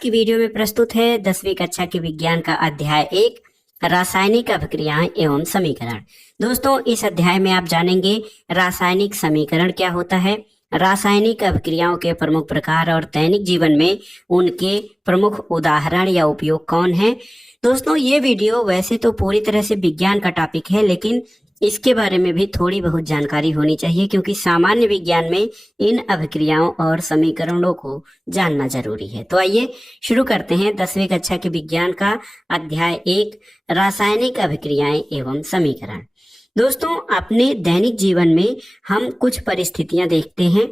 की वीडियो में प्रस्तुत है 10वीं कक्षा के विज्ञान का अध्याय 1 रासायनिक अभिक्रियाएं एवं समीकरण। दोस्तों, इस अध्याय में आप जानेंगे रासायनिक समीकरण क्या होता है, रासायनिक अभिक्रियाओं के प्रमुख प्रकार और दैनिक जीवन में उनके प्रमुख उदाहरण या उपयोग कौन है। दोस्तों, ये वीडियो वैसे तो पूरी तरह से विज्ञान का टॉपिक है, लेकिन इसके बारे में भी थोड़ी बहुत जानकारी होनी चाहिए, क्योंकि सामान्य विज्ञान में इन अभिक्रियाओं और समीकरणों को जानना जरूरी है। तो आइए शुरू करते हैं 10वीं कक्षा के विज्ञान का अध्याय 1 रासायनिक अभिक्रियाएं एवं समीकरण। दोस्तों, अपने दैनिक जीवन में हम कुछ परिस्थितियां देखते हैं,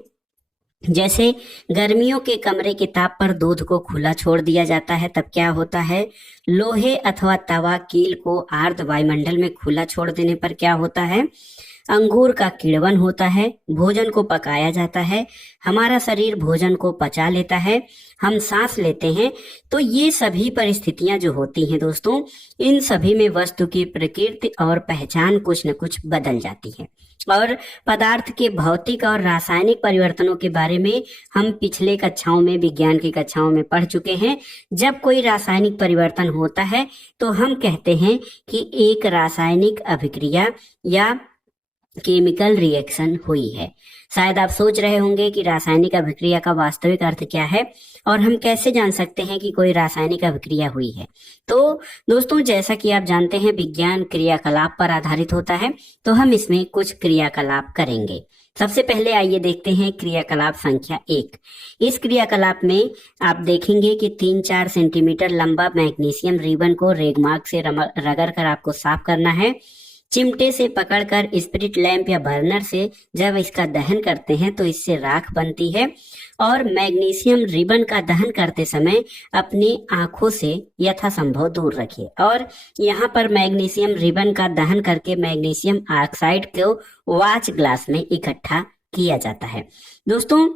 जैसे गर्मियों के कमरे के ताप पर दूध को खुला छोड़ दिया जाता है, तब क्या होता है। लोहे अथवा तवा कील को आर्द्र वायुमंडल में खुला छोड़ देने पर क्या होता है। अंगूर का किण्वन होता है, भोजन को पकाया जाता है, हमारा शरीर भोजन को पचा लेता है, हम सांस लेते हैं। तो ये सभी परिस्थितियां जो होती हैं दोस्तों, इन सभी में वस्तु की प्रकृति और पहचान कुछ न कुछ बदल जाती है। और पदार्थ के भौतिक और रासायनिक परिवर्तनों के बारे में हम पिछले कक्षाओं में, विज्ञान की कक्षाओं में पढ़ चुके हैं। जब कोई रासायनिक परिवर्तन होता है तो हम कहते हैं कि एक रासायनिक अभिक्रिया या केमिकल रिएक्शन हुई है। शायद आप सोच रहे होंगे कि रासायनिक अभिक्रिया का वास्तविक अर्थ क्या है और हम कैसे जान सकते हैं कि कोई रासायनिक अभिक्रिया हुई है। तो दोस्तों, जैसा कि आप जानते हैं विज्ञान क्रियाकलाप पर आधारित होता है, तो हम इसमें कुछ क्रियाकलाप करेंगे। सबसे पहले आइए देखते हैं क्रियाकलाप संख्या 1। इस क्रियाकलाप में आप देखेंगे कि 3-4 सेंटीमीटर लंबा मैग्नीशियम रिबन को रेगमार्क से रगड़ कर आपको साफ करना है। चिमटे से पकड़कर स्पिरिट लैंप या बर्नर से जब इसका दहन करते हैं तो इससे राख बनती है। और मैग्नीशियम रिबन का दहन करते समय अपनी आंखों से यथासंभव दूर रखिए। और यहाँ पर मैग्नीशियम रिबन का दहन करके मैग्नीशियम ऑक्साइड को वॉच ग्लास में इकट्ठा किया जाता है। दोस्तों,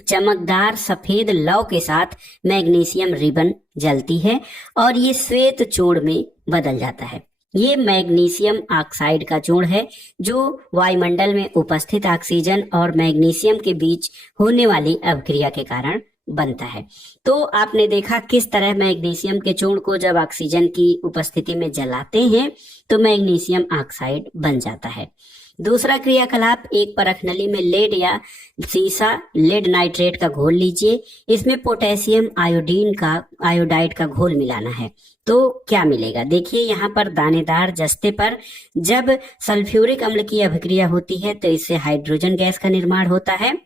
चमकदार सफेद लौ के साथ मैग्नीशियम रिबन जलती है और ये श्वेत चूर्ण में बदल जाता है। ये मैग्नीशियम ऑक्साइड का चूर्ण है जो वायुमंडल में उपस्थित ऑक्सीजन और मैग्नीशियम के बीच होने वाली अभिक्रिया के कारण बनता है। तो आपने देखा किस तरह मैग्नीशियम के चूर्ण को जब ऑक्सीजन की उपस्थिति में जलाते हैं तो मैग्नीशियम ऑक्साइड बन जाता है। दूसरा क्रियाकलाप, एक परख नली में लेड या सीसा लेड नाइट्रेट का घोल लीजिए। इसमें पोटेशियम आयोडाइड का घोल मिलाना है। तो क्या मिलेगा, देखिए यहाँ पर दानेदार जस्ते पर जब सल्फ्यूरिक अम्ल की अभिक्रिया होती है तो इससे हाइड्रोजन गैस का निर्माण होता है।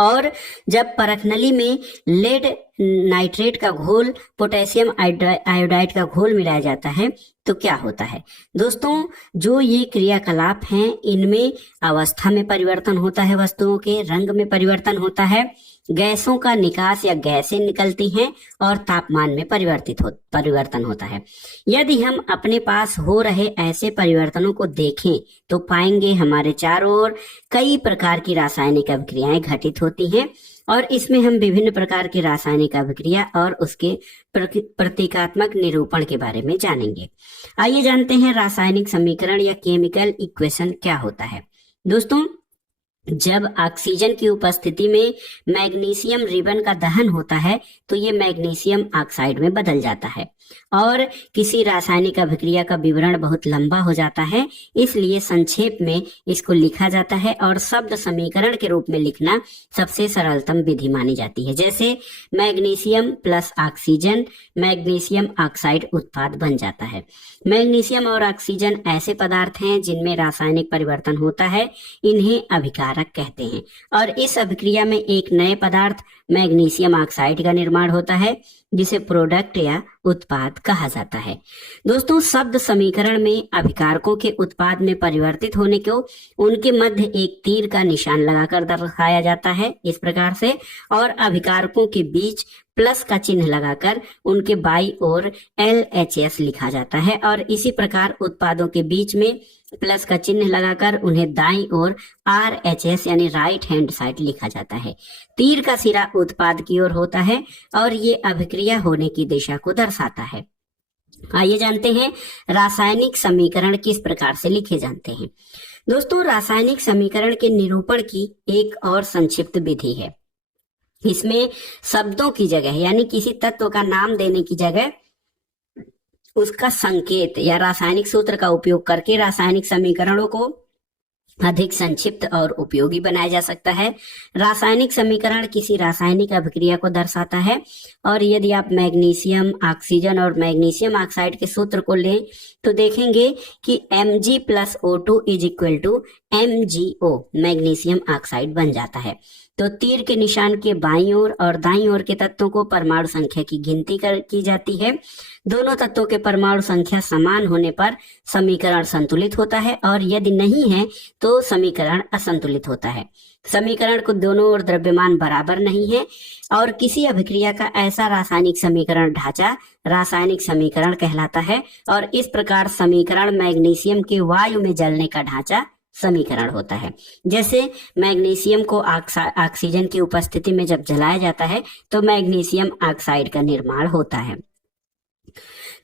और जब परखनली में लेड नाइट्रेट का घोल पोटेशियम आयोडाइड का घोल मिलाया जाता है तो क्या होता है। दोस्तों, जो ये क्रियाकलाप हैं इनमें अवस्था में परिवर्तन होता है, वस्तुओं के रंग में परिवर्तन होता है, गैसों का निकास या गैसें निकलती हैं और तापमान में परिवर्तन होता है। यदि हम अपने पास हो रहे ऐसे परिवर्तनों को देखें तो पाएंगे हमारे चारों ओर कई प्रकार की रासायनिक अभिक्रियाएं घटित होती हैं और इसमें हम विभिन्न प्रकार की रासायनिक अभिक्रिया और उसके प्रतीकात्मक निरूपण के बारे में जानेंगे। आइए जानते हैं रासायनिक समीकरण या केमिकल इक्वेशन क्या होता है। दोस्तों, जब ऑक्सीजन की उपस्थिति में मैग्नीशियम रिबन का दहन होता है तो ये मैग्नीशियम ऑक्साइड में बदल जाता है और किसी रासायनिक अभिक्रिया का विवरण बहुत लंबा हो जाता है, इसलिए संक्षेप में इसको लिखा जाता है और शब्द समीकरण के रूप में लिखना सबसे सरलतम विधि मानी जाती है। जैसे magnesium plus oxygen magnesium oxide उत्पाद बन जाता है। मैग्नीशियम और ऑक्सीजन ऐसे पदार्थ हैं जिनमें रासायनिक परिवर्तन होता है, इन्हें अभिकारक कहते हैं और इस अभिक्रिया में एक नए पदार्थ मैग्नीशियम ऑक्साइड का निर्माण होता है जिसे प्रोडक्ट या उत्पाद कहा जाता है। दोस्तों, शब्द समीकरण में अभिकारकों के उत्पाद में परिवर्तित होने को उनके मध्य एक तीर का निशान लगाकर दर्शाया जाता है इस प्रकार से, और अभिकारकों के बीच प्लस का चिन्ह लगाकर उनके बाई ओर LHS लिखा जाता है और इसी प्रकार उत्पादों के बीच में प्लस का चिन्ह लगाकर उन्हें दाईं ओर RHS यानी राइट हैंड साइड लिखा जाता है। तीर का सिरा उत्पाद की ओर होता है और ये अभिक्रिया होने की दिशा को दर्शाता है। आइए जानते हैं रासायनिक समीकरण किस प्रकार से लिखे जाते हैं। दोस्तों, रासायनिक समीकरण के निरूपण की एक और संक्षिप्त विधि है। इसमें शब्दों की जगह यानी किसी तत्व का नाम देने की जगह उसका संकेत या रासायनिक सूत्र का उपयोग करके रासायनिक समीकरणों को अधिक संक्षिप्त और उपयोगी बनाया जा सकता है। रासायनिक समीकरण किसी रासायनिक अभिक्रिया को दर्शाता है और यदि आप मैग्नीशियम ऑक्सीजन और मैग्नीशियम ऑक्साइड के सूत्र को लें तो देखेंगे कि Mg plus O2 is equal to MgO magnesium oxide बन जाता है। तो तीर के निशान के बाईं ओर और दाईं ओर के तत्वों को परमाणु संख्या की गिनती की जाती है। दोनों तत्वों के परमाणु संख्या समान होने पर समीकरण संतुलित होता है और यदि नहीं है तो समीकरण असंतुलित होता है। समीकरण को दोनों ओर द्रव्यमान बराबर नहीं है और किसी अभिक्रिया का ऐसा रासायनिक समीकरण ढांचा रासायनिक समीकरण कहलाता है और इस प्रकार समीकरण मैग्नीशियम के वायु में जलने का ढांचा समीकरण होता है। जैसे मैग्नीशियम को ऑक्सीजन की उपस्थिति में जब जलाया जाता है तो मैग्नीशियम ऑक्साइड का निर्माण होता है।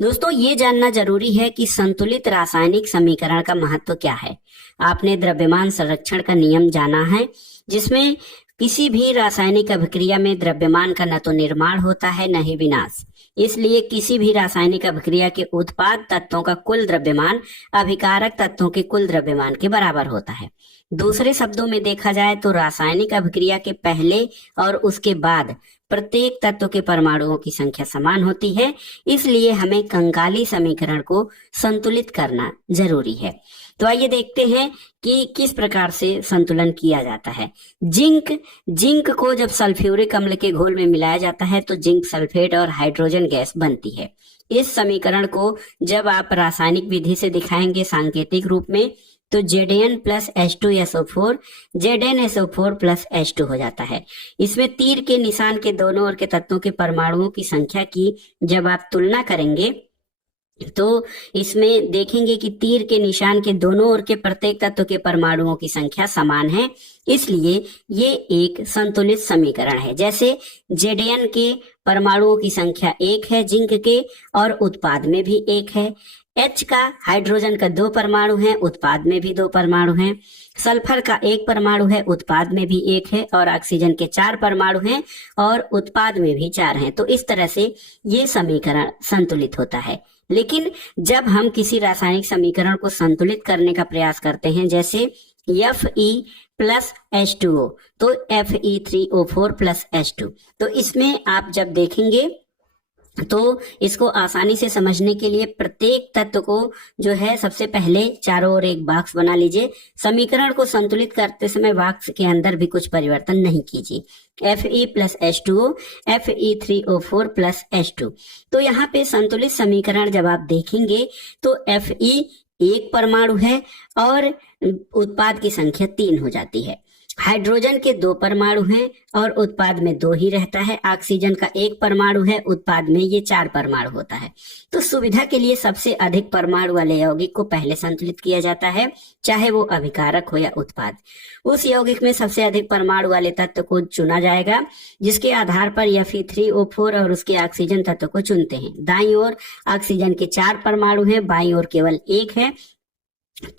दोस्तों, ये जानना जरूरी है कि संतुलित रासायनिक समीकरण का महत्व क्या है। आपने द्रव्यमान संरक्षण का नियम जाना है, जिसमें किसी भी रासायनिक अभिक्रिया में द्रव्यमान का न तो निर्माण होता है न ही विनाश। इसलिए किसी भी रासायनिक अभिक्रिया के उत्पाद तत्वों का कुल द्रव्यमान अभिकारक तत्वों के कुल द्रव्यमान के बराबर होता है। दूसरे शब्दों में देखा जाए तो रासायनिक अभिक्रिया के पहले और उसके बाद प्रत्येक तत्व के परमाणुओं की संख्या समान होती है। इसलिए हमें कंगाली समीकरण को संतुलित करना जरूरी है। तो आइए देखते हैं कि किस प्रकार से संतुलन किया जाता है। जिंक को जब सल्फ्यूरिक अम्ल के घोल में मिलाया जाता है तो जिंक सल्फेट और हाइड्रोजन गैस बनती है। इस समीकरण को जब आप रासायनिक विधि से दिखाएंगे सांकेतिक रूप में तो Zn plus H2SO4 ZnSO4 plus H2 हो जाता है। इसमें तीर के निशान के दोनों ओर के तत्वों के परमाणुओं की संख्या की जब आप तुलना करेंगे तो इसमें देखेंगे कि तीर के निशान के दोनों ओर के प्रत्येक तत्व के परमाणुओं की संख्या समान है। इसलिए ये एक संतुलित समीकरण है। जैसे Zn के परमाणुओं की संख्या 1 है जिंक के और उत्पाद में भी 1 है। H का हाइड्रोजन का 2 परमाणु है, उत्पाद में भी 2 परमाणु हैं। सल्फर का 1 परमाणु है, उत्पाद में भी 1 है और ऑक्सीजन के 4 परमाणु हैं और उत्पाद में भी 4 हैं। तो इस तरह से ये समीकरण संतुलित होता है। लेकिन जब हम किसी रासायनिक समीकरण को संतुलित करने का प्रयास करते हैं, जैसे Fe प्लस H2O तो Fe3O4 प्लस H2, तो इसमें आप जब देखेंगे तो इसको आसानी से समझने के लिए प्रत्येक तत्व को जो है सबसे पहले चारों ओर एक बॉक्स बना लीजिए। समीकरण को संतुलित करते समय बॉक्स के अंदर भी कुछ परिवर्तन नहीं कीजिए। Fe plus H2O Fe3O4 plus H2। तो यहाँ पे संतुलित समीकरण जब आप देखेंगे तो Fe 1 परमाणु है और उत्पाद की संख्या 3 हो जाती है। हाइड्रोजन के 2 परमाणु हैं और उत्पाद में 2 ही रहता है। ऑक्सीजन का 1 परमाणु है, उत्पाद में ये 4 परमाणु होता है। तो सुविधा के लिए सबसे अधिक परमाणु वाले यौगिक को पहले संतुलित किया जाता है, चाहे वो अभिकारक हो या उत्पाद। उस यौगिक में सबसे अधिक परमाणु वाले तत्व को चुना जाएगा, जिसके आधार पर Fe3O4 और उसके ऑक्सीजन तत्व को चुनते हैं। दाईं ओर ऑक्सीजन के 4 परमाणु हैं, बाईं ओर केवल 1 है।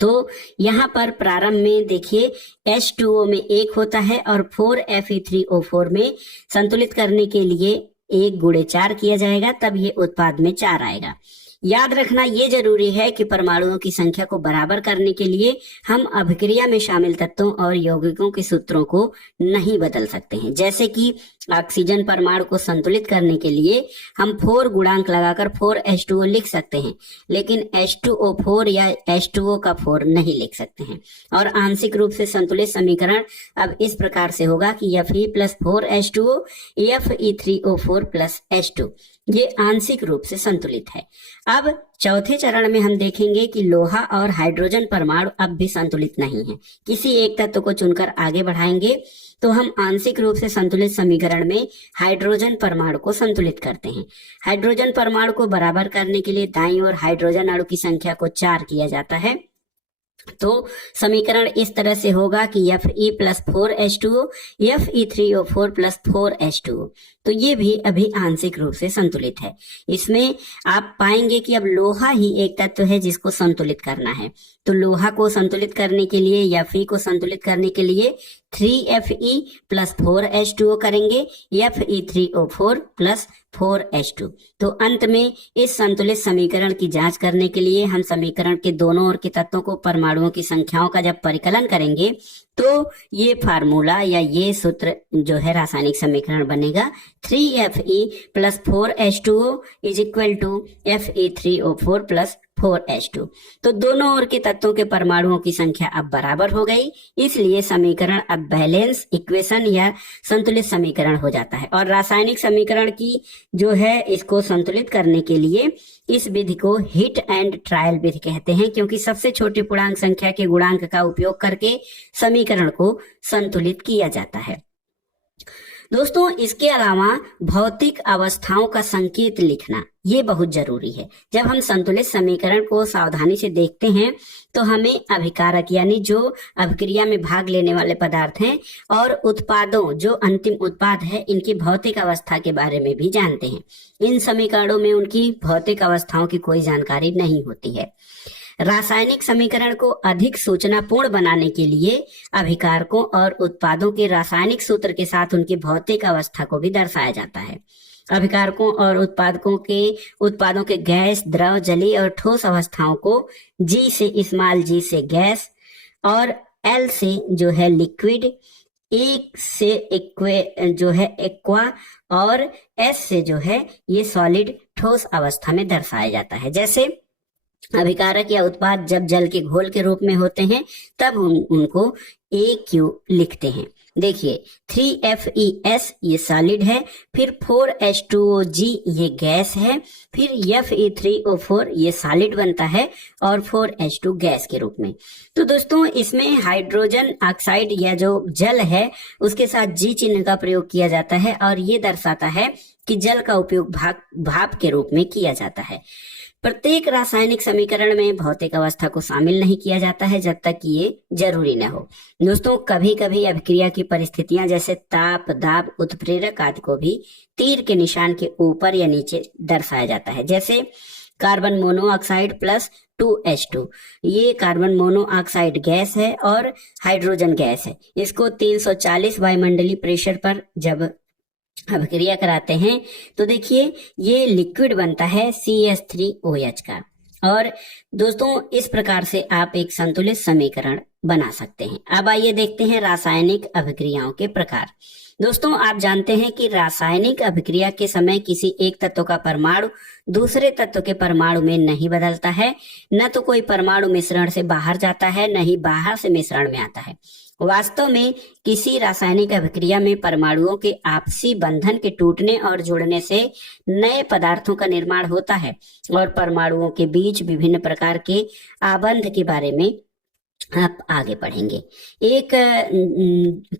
तो यहाँ पर प्रारंभ में देखिए H2O में 1 होता है और 4Fe3O4 में संतुलित करने के लिए 1 गुणे 4 किया जाएगा, तब ये उत्पाद में 4 आएगा। याद रखना ये जरूरी है कि परमाणुओं की संख्या को बराबर करने के लिए हम अभिक्रिया में शामिल तत्वों और यौगिकों के सूत्रों को नहीं बदल सकते हैं। जैसे कि ऑक्सीजन परमाणु को संतुलित करने के लिए हम 4 गुणांक लगाकर 4H2O लिख सकते हैं, लेकिन H2O4 या H2O का 4 नहीं लिख सकते हैं। और आंशिक रूप से संतुलित समीकरण अब इस प्रकार से होगा कि Fe plus 4H2O Fe3O4 plus H2, ये आंशिक रूप से संतुलित है। अब चौथे चरण में हम देखेंगे कि लोहा और हाइड्रोजन परमाणु अब भी संतुलित नहीं है। किसी एक तत्व को चुनकर आगे बढ़ाएंगे तो हम आंशिक रूप से संतुलित समीकरण में हाइड्रोजन परमाणु को संतुलित करते हैं। हाइड्रोजन परमाणु को बराबर करने के लिए दाईं ओर हाइड्रोजन अणु की संख्या को 4 किया जाता है तो समीकरण इस तरह से होगा कि Fe+4H2O Fe3O4 प्लस 4H2O। तो ये भी अभी आंशिक रूप से संतुलित है। इसमें आप पाएंगे कि अब लोहा ही एक तत्व है जिसको संतुलित करना है। तो लोहा को संतुलित करने के लिए या Fe को संतुलित करने के लिए 3Fe प्लस 4H2O करेंगे Fe3O4 प्लस 4H2। तो अंत में इस संतुलित समीकरण की जांच करने के लिए हम समीकरण के दोनों ओर के तत्वों को परमाणुओं की संख्याओं का जब परिकलन करेंगे तो ये फार्मूला या ये सूत्र जो है रासायनिक समीकरण बनेगा 3Fe plus 4H2O is equal to Fe3O4 plus 4H2। तो दोनों ओर के तत्वों के परमाणुओं की संख्या अब बराबर हो गई, इसलिए समीकरण अब बैलेंस इक्वेशन या संतुलित समीकरण हो जाता है। और रासायनिक समीकरण की जो है इसको संतुलित करने के लिए इस विधि को हिट एंड ट्रायल विधि कहते हैं, क्योंकि सबसे छोटी पूर्णांक संख्या के गुणांक का उपयोग करके समीकरण को संतुलित किया जाता है। दोस्तों, इसके अलावा भौतिक अवस्थाओं का संकेत लिखना ये बहुत जरूरी है। जब हम संतुलित समीकरण को सावधानी से देखते हैं तो हमें अभिकारक यानी जो अभिक्रिया में भाग लेने वाले पदार्थ हैं और उत्पादों जो अंतिम उत्पाद है इनकी भौतिक अवस्था के बारे में भी जानते हैं। इन समीकरणों में उनकी भौतिक अवस्थाओं की कोई जानकारी नहीं होती है। रासायनिक समीकरण को अधिक सूचनापूर्ण बनाने के लिए अभिकारकों और उत्पादों के रासायनिक सूत्र के साथ उनकी भौतिक अवस्था को भी दर्शाया जाता है। अभिकारकों और उत्पादों के गैस, द्रव, जलीय और ठोस अवस्थाओं को G से गैस और L से जो है लिक्विड, E से एक्वा और S से जो है ये सॉलिड ठोस अवस्था में दर्शाया जाता है। जैसे अभिकारक या उत्पाद जब जल के घोल के रूप में होते हैं तब उनको AQ लिखते हैं। देखिए 3FeS ये सॉलिड है, फिर 4H2OG ये गैस है, फिर Fe3O4 ये सॉलिड बनता है और 4H2 गैस के रूप में। तो दोस्तों, इसमें हाइड्रोजन ऑक्साइड या जो जल है उसके साथ G चिन्ह का प्रयोग किया जाता है और ये दर्शाता है कि जल का उपयोग भाप के रूप में किया जाता है। प्रत्येक रासायनिक समीकरण में भौतिक अवस्था को शामिल नहीं किया जाता है जब तक कि ये जरूरी न हो। दोस्तों, कभी कभी अभिक्रिया की परिस्थितियां जैसे ताप, दाब, उत्प्रेरक आदि को भी तीर के निशान के ऊपर या नीचे दर्शाया जाता है। जैसे कार्बन मोनोऑक्साइड प्लस 2H2, ये कार्बन मोनोऑक्साइड गैस है और हाइड्रोजन गैस है। इसको 340 वायुमंडलीय प्रेशर पर जब अभिक्रिया कराते हैं तो देखिए ये लिक्विड बनता है CH3OH का। और दोस्तों, इस प्रकार से आप एक संतुलित समीकरण बना सकते हैं। अब आइए देखते हैं रासायनिक अभिक्रियाओं के प्रकार। दोस्तों, आप जानते हैं कि रासायनिक अभिक्रिया के समय किसी एक तत्व का परमाणु दूसरे तत्व के परमाणु में नहीं बदलता है, न तो कोई परमाणु मिश्रण से बाहर जाता है, न ही बाहर से मिश्रण में आता है। वास्तव में किसी रासायनिक अभिक्रिया में परमाणुओं के आपसी बंधन के टूटने और जुड़ने से नए पदार्थों का निर्माण होता है और परमाणुओं के बीच विभिन्न प्रकार के आबंध के बारे में आप आगे पढ़ेंगे। एक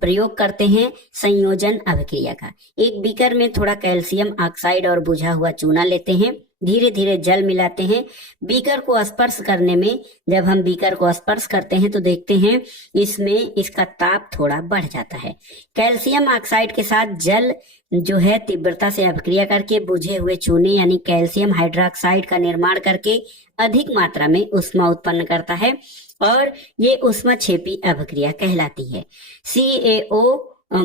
प्रयोग करते हैं संयोजन अभिक्रिया का। एक बीकर में थोड़ा कैल्शियम ऑक्साइड और बुझा हुआ चूना लेते हैं, धीरे धीरे जल मिलाते हैं। बीकर को स्पर्श करने में जब हम बीकर को स्पर्श करते हैं तो देखते हैं इसमें इसका ताप थोड़ा बढ़ जाता है। कैल्शियम ऑक्साइड के साथ जल जो है तीव्रता से अभिक्रिया करके बुझे हुए चूने यानी कैल्शियम हाइड्रोक्साइड का निर्माण करके अधिक मात्रा में ऊष्मा उत्पन्न करता है और ये ऊष्मा छेपी अभिक्रिया कहलाती है। CaO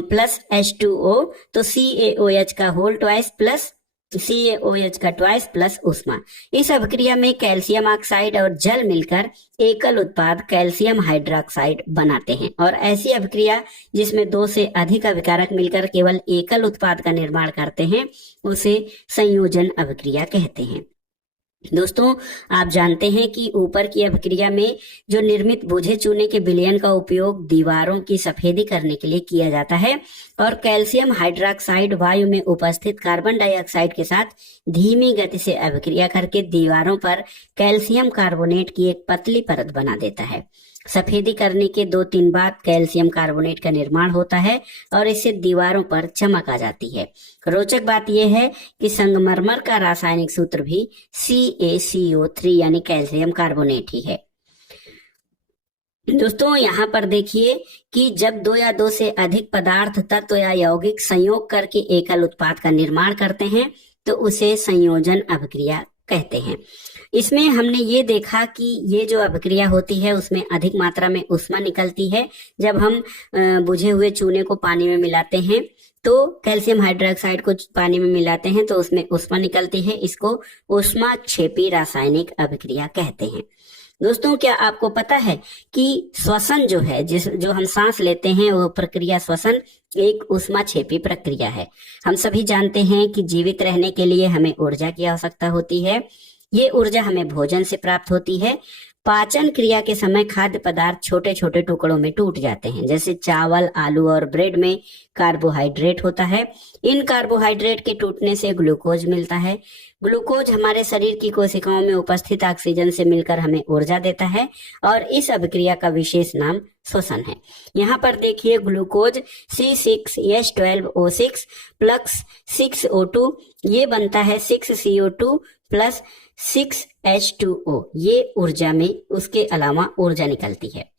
प्लस H2O, तो CaOH का होल ट्वाइस प्लस CaOH का ट्वाइस प्लस ऊष्मा। इस अभिक्रिया में कैल्शियम ऑक्साइड और जल मिलकर एकल उत्पाद कैल्शियम हाइड्रोक्साइड बनाते हैं और ऐसी अभिक्रिया जिसमें दो से अधिक अभिकारक मिलकर केवल एकल उत्पाद का निर्माण करते हैं उसे संयोजन अभिक्रिया कहते हैं। दोस्तों, आप जानते हैं कि ऊपर की अभिक्रिया में जो निर्मित बुझे चूने के विलयन का उपयोग दीवारों की सफेदी करने के लिए किया जाता है और कैल्शियम हाइड्रोक्साइड वायु में उपस्थित कार्बन डाइऑक्साइड के साथ धीमी गति से अभिक्रिया करके दीवारों पर कैल्शियम कार्बोनेट की एक पतली परत बना देता है। सफेदी करने के 2-3 बाद कैल्शियम कार्बोनेट का निर्माण होता है और इससे दीवारों पर चमक आ जाती है। रोचक बात यह है कि संगमरमर का रासायनिक सूत्र भी CaCO3 यानी कैल्शियम कार्बोनेट ही है। दोस्तों यहाँ पर देखिए कि जब दो या दो से अधिक पदार्थ तत्व या यौगिक संयोग करके एकल उत्पाद का निर्माण करते हैं तो उसे संयोजन अभिक्रिया कहते हैं। इसमें हमने ये देखा कि ये जो अभिक्रिया होती है उसमें अधिक मात्रा में ऊष्मा निकलती है। जब हम बुझे हुए चूने को पानी में मिलाते हैं तो कैल्शियम हाइड्रोक्साइड को पानी में मिलाते हैं तो उसमें ऊष्मा निकलती है। इसको ऊष्माक्षेपी रासायनिक अभिक्रिया कहते हैं। दोस्तों क्या आपको पता है कि श्वसन जो है जो हम सांस लेते हैं वो प्रक्रिया श्वसन एक ऊष्माक्षेपी प्रक्रिया है। हम सभी जानते हैं कि जीवित रहने के लिए हमें ऊर्जा की आवश्यकता होती है। ये ऊर्जा हमें भोजन से प्राप्त होती है। पाचन क्रिया के समय खाद्य पदार्थ छोटे छोटे टुकड़ों में टूट जाते हैं। जैसे चावल, आलू और ब्रेड में कार्बोहाइड्रेट होता है। इन कार्बोहाइड्रेट के टूटने से ग्लूकोज मिलता है। ग्लूकोज हमारे शरीर की कोशिकाओं में उपस्थित ऑक्सीजन से मिलकर हमें ऊर्जा देता है और इस अभिक्रिया का विशेष नाम श्वसन है। यहाँ पर देखिए ग्लूकोज C6H12O6 प्लस 6O2 ये बनता है 6CO2 प्लस 6H2O। ये ऊर्जा में उसके अलावा ऊर्जा निकलती है।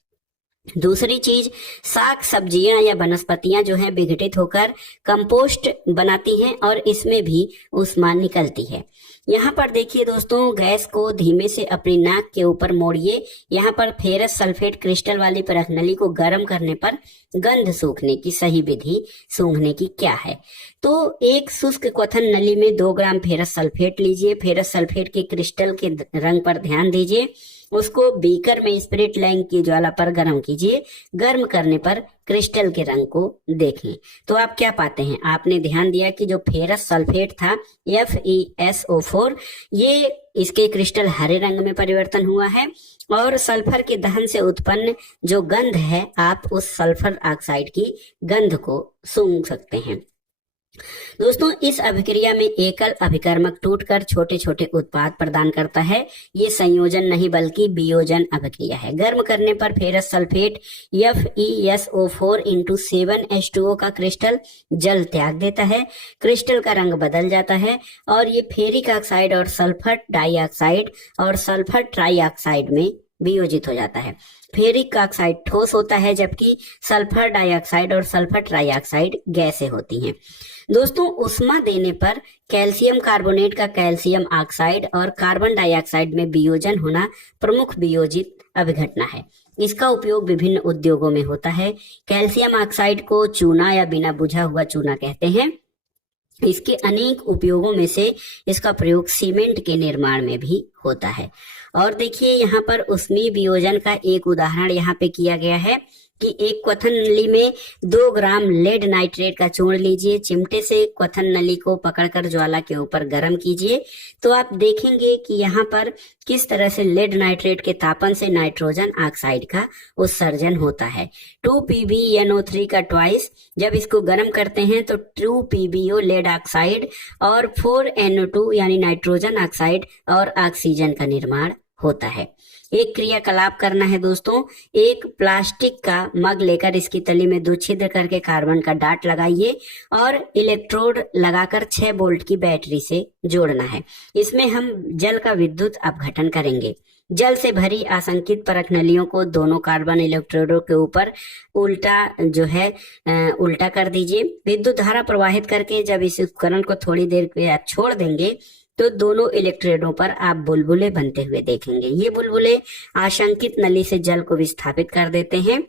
दूसरी चीज, साग सब्जियां या वनस्पतियां जो हैं विघटित होकर कंपोस्ट बनाती हैं और इसमें भी ऊष्मा निकलती है। यहाँ पर देखिए दोस्तों, गैस को धीमे से अपनी नाक के ऊपर मोड़िए। यहाँ पर फेरस सल्फेट क्रिस्टल वाली परखनली को गर्म करने पर गंध सूखने की सही विधि सूंघने की क्या है? तो एक शुष्क क्वथन नली में 2 ग्राम फेरस सल्फेट लीजिए। फेरस सल्फेट के क्रिस्टल के रंग पर ध्यान दीजिए। उसको बीकर में स्पिरिट लैंप की ज्वाला पर गर्म कीजिए। गर्म करने पर क्रिस्टल के रंग को देखें तो आप क्या पाते हैं? आपने ध्यान दिया कि जो फेरस सल्फेट था FeSO4 ये इसके क्रिस्टल हरे रंग में परिवर्तन हुआ है और सल्फर के दहन से उत्पन्न जो गंध है आप उस सल्फर ऑक्साइड की गंध को सूंघ सकते हैं। दोस्तों इस अभिक्रिया में एकल अभिकर्मक टूटकर छोटे छोटे उत्पाद प्रदान करता है। ये संयोजन नहीं बल्कि वियोजन अभिक्रिया है। गर्म करने पर फेरस सल्फेट FeSO4 × 7H2O का क्रिस्टल जल त्याग देता है। क्रिस्टल का रंग बदल जाता है और ये फेरिक ऑक्साइड और सल्फर डाइऑक्साइड और सल्फर ट्राइऑक्साइड में वियोजित हो जाता है। फेरिक ऑक्साइड ठोस होता है जबकि सल्फर डाइऑक्साइड और सल्फर ट्राइऑक्साइड गैसें होती हैं। दोस्तों ऊष्मा देने पर कैल्शियम कार्बोनेट का कैल्शियम ऑक्साइड और कार्बन डाइऑक्साइड में वियोजन होना प्रमुख वियोजित अभिघटना है। इसका उपयोग विभिन्न उद्योगों में होता है। कैल्शियम ऑक्साइड को चूना या बिना बुझा हुआ चूना कहते हैं। इसके अनेक उपयोगों में से इसका प्रयोग सीमेंट के निर्माण में भी होता है। और देखिए यहाँ पर ऊष्मीय वियोजन का एक उदाहरण यहाँ पे किया गया है कि एक क्वथन नली में 2 ग्राम लेड नाइट्रेट का चूर्ण लीजिए। चिमटे से क्वथन नली को पकड़कर ज्वाला के ऊपर गर्म कीजिए तो आप देखेंगे कि यहाँ पर किस तरह से लेड नाइट्रेट के तापन से नाइट्रोजन ऑक्साइड का उत्सर्जन होता है। 2PbNO3 का ट्वाइस जब इसको गर्म करते हैं तो 2PbO लेड ऑक्साइड और 4NO2 यानी नाइट्रोजन ऑक्साइड और ऑक्सीजन का निर्माण होता है। एक क्रियाकलाप करना है दोस्तों। एक प्लास्टिक का मग लेकर इसकी तली में 2 छिद्र करके कार्बन का डाट लगाइए और इलेक्ट्रोड लगाकर 6 वोल्ट की बैटरी से जोड़ना है। इसमें हम जल का विद्युत अपघटन करेंगे। जल से भरी आसंकित परखनलियों को दोनों कार्बन इलेक्ट्रोडों के ऊपर उल्टा कर दीजिए। विद्युत धारा प्रवाहित करके जब इस उपकरण को थोड़ी देर के बाद छोड़ देंगे तो दोनों इलेक्ट्रोडों पर आप बुलबुले बनते हुए देखेंगे। ये बुलबुले आशंकित नली से जल को विस्थापित कर देते हैं।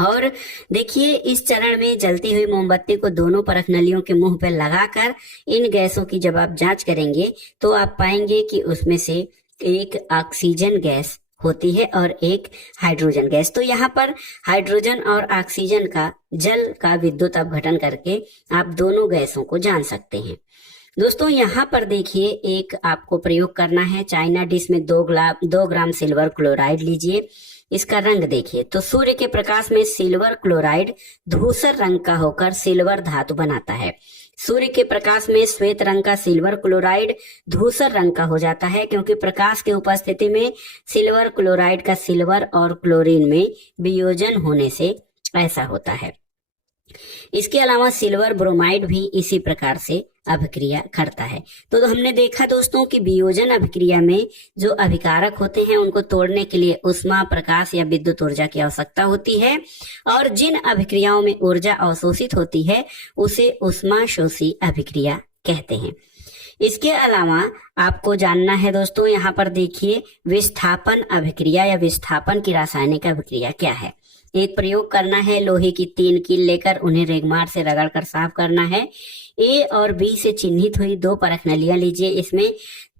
और देखिए इस चरण में जलती हुई मोमबत्ती को दोनों परख नलियों के मुंह पर लगाकर इन गैसों की जब आप जांच करेंगे तो आप पाएंगे कि उसमें से एक ऑक्सीजन गैस होती है और एक हाइड्रोजन गैस। तो यहाँ पर हाइड्रोजन और ऑक्सीजन का जल का विद्युत अपघटन करके आप दोनों गैसों को जान सकते हैं। दोस्तों यहाँ पर देखिए एक आपको प्रयोग करना है। चाइना डिश में 2 ग्राम सिल्वर क्लोराइड लीजिए। इसका रंग देखिए तो सूर्य के प्रकाश में सिल्वर क्लोराइड धूसर रंग का होकर सिल्वर धातु बनाता है। सूर्य के प्रकाश में श्वेत रंग का सिल्वर क्लोराइड धूसर रंग का हो जाता है क्योंकि प्रकाश की उपस्थिति में सिल्वर क्लोराइड का सिल्वर और क्लोरीन में वियोजन होने से ऐसा होता है। इसके अलावा सिल्वर ब्रोमाइड भी इसी प्रकार से अभिक्रिया करता है। तो हमने देखा दोस्तों कि वियोजन अभिक्रिया में जो अभिकारक होते हैं उनको तोड़ने के लिए ऊष्मा, प्रकाश या विद्युत ऊर्जा की आवश्यकता होती है, और जिन अभिक्रियाओं में ऊर्जा अवशोषित होती है उसे ऊष्माशोषी अभिक्रिया कहते हैं। इसके अलावा आपको जानना है दोस्तों, यहाँ पर देखिए विस्थापन अभिक्रिया या विस्थापन की रासायनिक अभिक्रिया क्या है। एक प्रयोग करना है, लोहे की 3 कील लेकर उन्हें रेगमार से रगड़कर साफ करना है। ए और बी से चिन्हित हुई 2 परख नलियां लीजिए, इसमें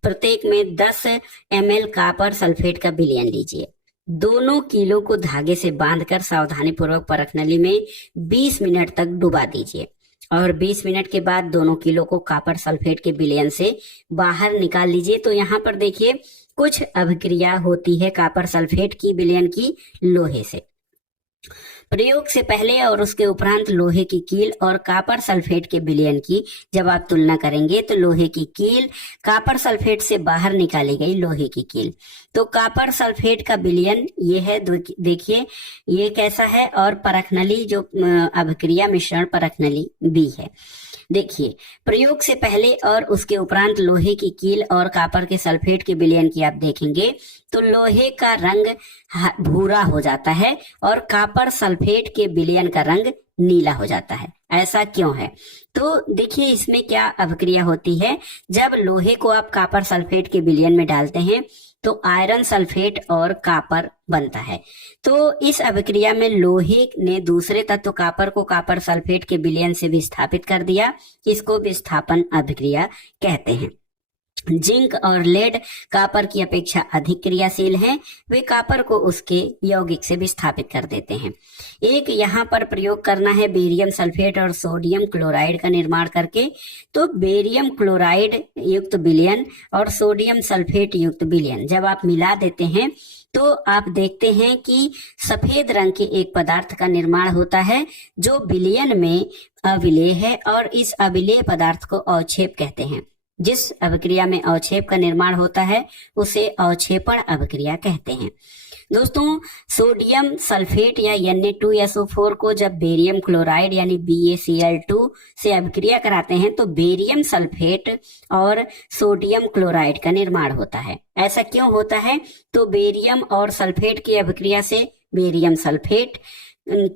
प्रत्येक में 10 ml कॉपर सल्फेट का विलयन लीजिए। दोनों कीलों को धागे से बांधकर सावधानी पूर्वक परख नली में 20 मिनट तक डुबा दीजिए और 20 मिनट के बाद दोनों कीलों को कॉपर सल्फेट के विलयन से बाहर निकाल लीजिए। तो यहाँ पर देखिए कुछ अभिक्रिया होती है कॉपर सल्फेट की विलयन की लोहे से। प्रयोग से पहले और उसके उपरांत लोहे की कील और कॉपर सल्फेट के विलयन की जब आप तुलना करेंगे तो लोहे की कील कॉपर सल्फेट से बाहर निकाली गई लोहे की कील। तो कॉपर सल्फेट का विलयन ये है, देखिए ये कैसा है, और परखनली जो अभिक्रिया मिश्रण परखनली बी है। देखिए प्रयोग से पहले और उसके उपरांत लोहे की कील और कॉपर के सल्फेट के विलयन की आप देखेंगे तो लोहे का रंग भूरा हो जाता है और कॉपर सल्फेट के विलयन का रंग नीला हो जाता है। ऐसा क्यों है? तो देखिए इसमें क्या अभिक्रिया होती है। जब लोहे को आप कॉपर सल्फेट के विलयन में डालते हैं तो आयरन सल्फेट और कॉपर बनता है। तो इस अभिक्रिया में लोहे ने दूसरे तत्व कॉपर को कॉपर सल्फेट के विलयन से विस्थापित कर दिया। इसको विस्थापन अभिक्रिया कहते हैं। जिंक और लेड कॉपर की अपेक्षा अधिक क्रियाशील हैं, वे कॉपर को उसके यौगिक से विस्थापित कर देते हैं। एक यहाँ पर प्रयोग करना है बेरियम सल्फेट और सोडियम क्लोराइड का निर्माण करके। तो बेरियम क्लोराइड युक्त विलयन और सोडियम सल्फेट युक्त विलयन जब आप मिला देते हैं तो आप देखते हैं कि सफेद रंग के एक पदार्थ का निर्माण होता है जो विलयन में अविलेय है, और इस अविलेय पदार्थ को अवक्षेप कहते हैं। जिस अभिक्रिया में अवक्षेप का निर्माण होता है उसे अवक्षेपण अभिक्रिया कहते हैं। दोस्तों सोडियम सल्फेट या Na2SO4 को जब बेरियम क्लोराइड यानी BaCl2 से अभिक्रिया कराते हैं तो बेरियम सल्फेट और सोडियम क्लोराइड का निर्माण होता है। ऐसा क्यों होता है? तो बेरियम और सल्फेट की अभिक्रिया से बेरियम सल्फेट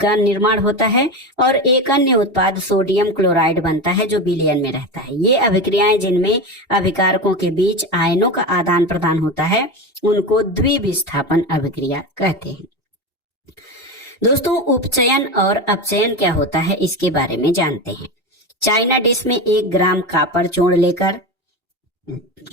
का निर्माण होता है और एक अन्य उत्पाद सोडियम क्लोराइड बनता है जो विलयन में रहता है। ये अभिक्रियाएं जिनमें अभिकारकों के बीच आयनों का आदान प्रदान होता है उनको द्विविस्थापन अभिक्रिया कहते हैं। दोस्तों उपचयन और अपचयन क्या होता है इसके बारे में जानते हैं। चाइना डिश में 1 ग्राम कॉपर चूर्ण लेकर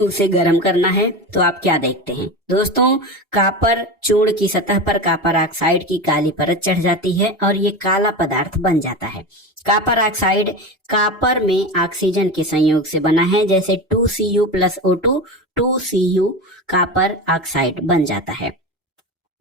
उसे गर्म करना है तो आप क्या देखते हैं दोस्तों, कॉपर चूर्ण की सतह पर कॉपर ऑक्साइड की काली परत चढ़ जाती है और ये काला पदार्थ बन जाता है। कॉपर ऑक्साइड कॉपर में ऑक्सीजन के संयोग से बना है, जैसे 2Cu+O2 2Cu कॉपर ऑक्साइड बन जाता है।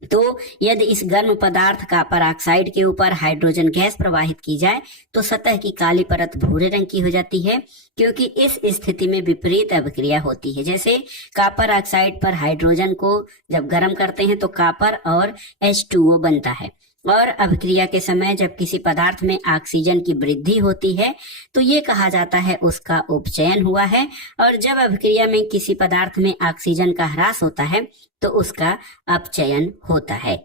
तो यदि इस गर्म पदार्थ कॉपर ऑक्साइड के ऊपर हाइड्रोजन गैस प्रवाहित की जाए तो सतह की काली परत भूरे रंग की हो जाती है, क्योंकि इस स्थिति में विपरीत अभिक्रिया होती है। जैसे कॉपर ऑक्साइड पर हाइड्रोजन को जब गर्म करते हैं तो कॉपर और H2O बनता है, और अभिक्रिया के समय जब किसी पदार्थ में ऑक्सीजन की वृद्धि होती है तो ये कहा जाता है उसका उपचयन हुआ है, और जब अभिक्रिया में किसी पदार्थ में ऑक्सीजन का ह्रास होता है तो उसका अपचयन होता है।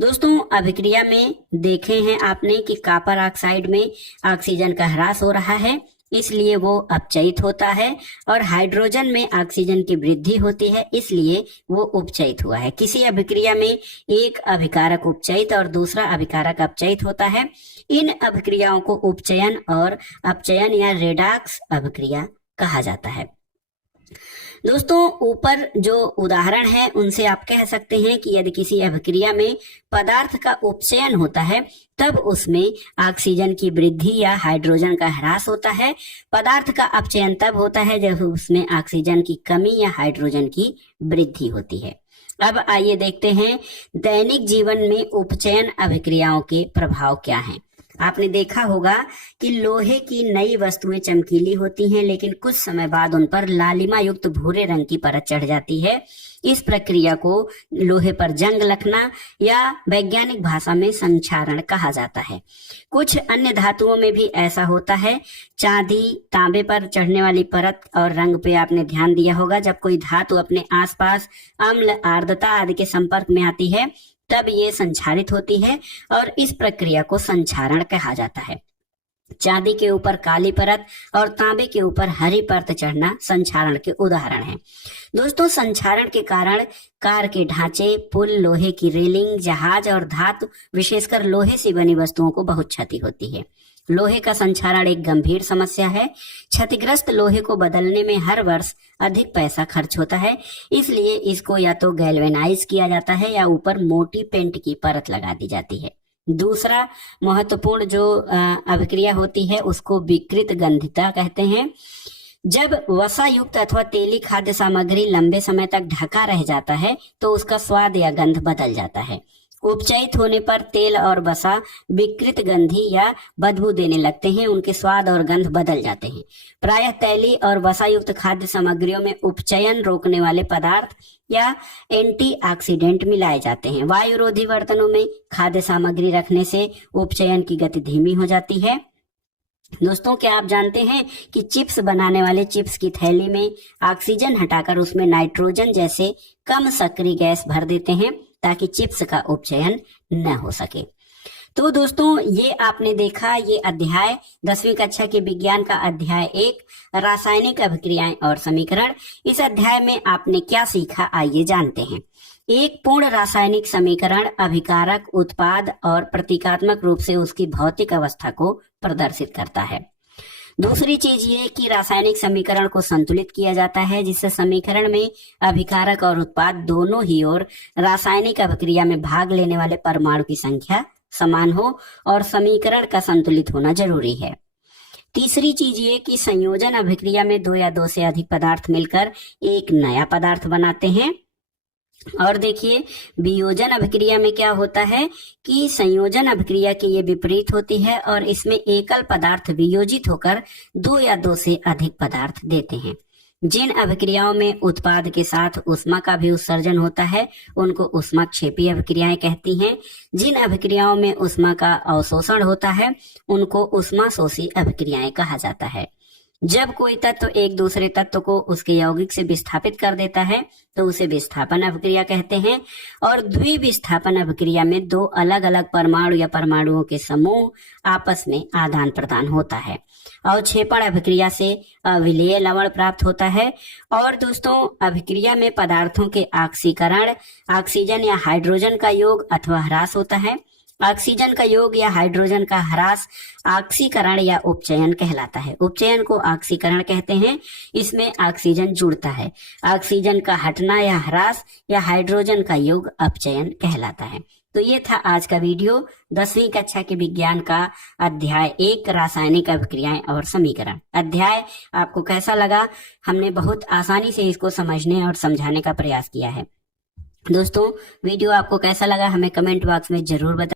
दोस्तों अभिक्रिया में देखे हैं आपने कि कॉपर ऑक्साइड में ऑक्सीजन का ह्रास हो रहा है, इसलिए वो अपचयित होता है, और हाइड्रोजन में ऑक्सीजन की वृद्धि होती है इसलिए वो उपचयित हुआ है। किसी अभिक्रिया में एक अभिकारक उपचयित और दूसरा अभिकारक अपचयित होता है। इन अभिक्रियाओं को उपचयन और अपचयन या रेडॉक्स अभिक्रिया कहा जाता है। दोस्तों ऊपर जो उदाहरण है उनसे आप कह सकते हैं कि यदि किसी अभिक्रिया में पदार्थ का उपचयन होता है तब उसमें ऑक्सीजन की वृद्धि या हाइड्रोजन का ह्रास होता है। पदार्थ का अपचयन तब होता है जब उसमें ऑक्सीजन की कमी या हाइड्रोजन की वृद्धि होती है। अब आइए देखते हैं दैनिक जीवन में उपचयन अभिक्रियाओं के प्रभाव क्या हैं। आपने देखा होगा कि लोहे की नई वस्तुएं चमकीली होती हैं, लेकिन कुछ समय बाद उन पर लालिमा युक्त भूरे रंग की परत चढ़ जाती है। इस प्रक्रिया को लोहे पर जंग लगना या वैज्ञानिक भाषा में संक्षारण कहा जाता है। कुछ अन्य धातुओं में भी ऐसा होता है। चांदी, तांबे पर चढ़ने वाली परत और रंग पे आपने ध्यान दिया होगा। जब कोई धातु अपने आसपास अम्ल, आर्द्रता आदि के संपर्क में आती है तब ये संक्षारित होती है और इस प्रक्रिया को संक्षारण कहा जाता है। चांदी के ऊपर काली परत और तांबे के ऊपर हरी परत चढ़ना संक्षारण के उदाहरण हैं। दोस्तों, संक्षारण के कारण कार के ढांचे, पुल, लोहे की रेलिंग, जहाज और धातु विशेषकर लोहे से बनी वस्तुओं को बहुत क्षति होती है। लोहे का संक्षारण एक गंभीर समस्या है। क्षतिग्रस्त लोहे को बदलने में हर वर्ष अधिक पैसा खर्च होता है, इसलिए इसको या तो गैल्वेनाइज किया जाता है या ऊपर मोटी पेंट की परत लगा दी जाती है। दूसरा महत्वपूर्ण जो अभिक्रिया होती है उसको विकृत गंधिता कहते हैं। जब वसा युक्त अथवा तेली खाद्य सामग्री लंबे समय तक ढका रह जाता है तो उसका स्वाद या गंध बदल जाता है। उपचयित होने पर तेल और वसा विकृत गंधी या बदबू देने लगते हैं, उनके स्वाद और गंध बदल जाते हैं। प्रायः तैली और वसा युक्त खाद्य सामग्रियों में उपचयन रोकने वाले पदार्थ या एंटीऑक्सीडेंट मिलाए जाते हैं। वायुरोधी बर्तनों में खाद्य सामग्री रखने से उपचयन की गति धीमी हो जाती है। दोस्तों, क्या आप जानते हैं कि चिप्स बनाने वाले चिप्स की थैली में ऑक्सीजन हटाकर उसमें नाइट्रोजन जैसे कम सक्रिय गैस भर देते हैं ताकि चिप्स का उपचयन न हो सके। तो दोस्तों, ये आपने देखा ये अध्याय 10वीं कक्षा के विज्ञान का अध्याय 1 रासायनिक अभिक्रियाएं और समीकरण। इस अध्याय में आपने क्या सीखा, आइए जानते हैं। एक पूर्ण रासायनिक समीकरण अभिकारक, उत्पाद और प्रतीकात्मक रूप से उसकी भौतिक अवस्था को प्रदर्शित करता है। दूसरी चीज ये कि रासायनिक समीकरण को संतुलित किया जाता है, जिससे समीकरण में अभिकारक और उत्पाद दोनों ही ओर रासायनिक अभिक्रिया में भाग लेने वाले परमाणु की संख्या समान हो और समीकरण का संतुलित होना जरूरी है। तीसरी चीज ये कि संयोजन अभिक्रिया में 2 या 2 से अधिक पदार्थ मिलकर एक नया पदार्थ बनाते हैं। और देखिए, वियोजन अभिक्रिया में क्या होता है कि संयोजन अभिक्रिया के ये विपरीत होती है और इसमें एकल पदार्थ वियोजित होकर 2 या 2 से अधिक पदार्थ देते हैं। जिन अभिक्रियाओं में उत्पाद के साथ ऊष्मा का भी उत्सर्जन होता है उनको ऊष्माक्षेपी अभिक्रियाएं कहती हैं। जिन अभिक्रियाओं में ऊष्मा का अवशोषण होता है उनको ऊष्माशोषी अभिक्रियाएं कहा जाता है। जब कोई तत्व एक दूसरे तत्व को उसके यौगिक से विस्थापित कर देता है तो उसे विस्थापन अभिक्रिया कहते हैं। और द्विविस्थापन अभिक्रिया में 2 अलग अलग परमाणु या परमाणुओं के समूह आपस में आदान प्रदान होता है। अवक्षेपण अभिक्रिया से अविलेय लवण प्राप्त होता है। और दोस्तों, अभिक्रिया में पदार्थों के ऑक्सीकरण, ऑक्सीजन या हाइड्रोजन का योग अथवा ह्रास होता है। ऑक्सीजन का योग या हाइड्रोजन का ह्रास ऑक्सीकरण या उपचयन कहलाता है। उपचयन को ऑक्सीकरण कहते हैं। इसमें ऑक्सीजन जुड़ता है। ऑक्सीजन का हटना या ह्रास या हाइड्रोजन का योग अपचयन कहलाता है। तो ये था आज का वीडियो 10वीं कक्षा के विज्ञान का अध्याय 1 रासायनिक अभिक्रियाएं और समीकरण। अध्याय आपको कैसा लगा? हमने बहुत आसानी से इसको समझने और समझाने का प्रयास किया है। दोस्तों, वीडियो आपको कैसा लगा हमें कमेंट बॉक्स में जरूर बताएं।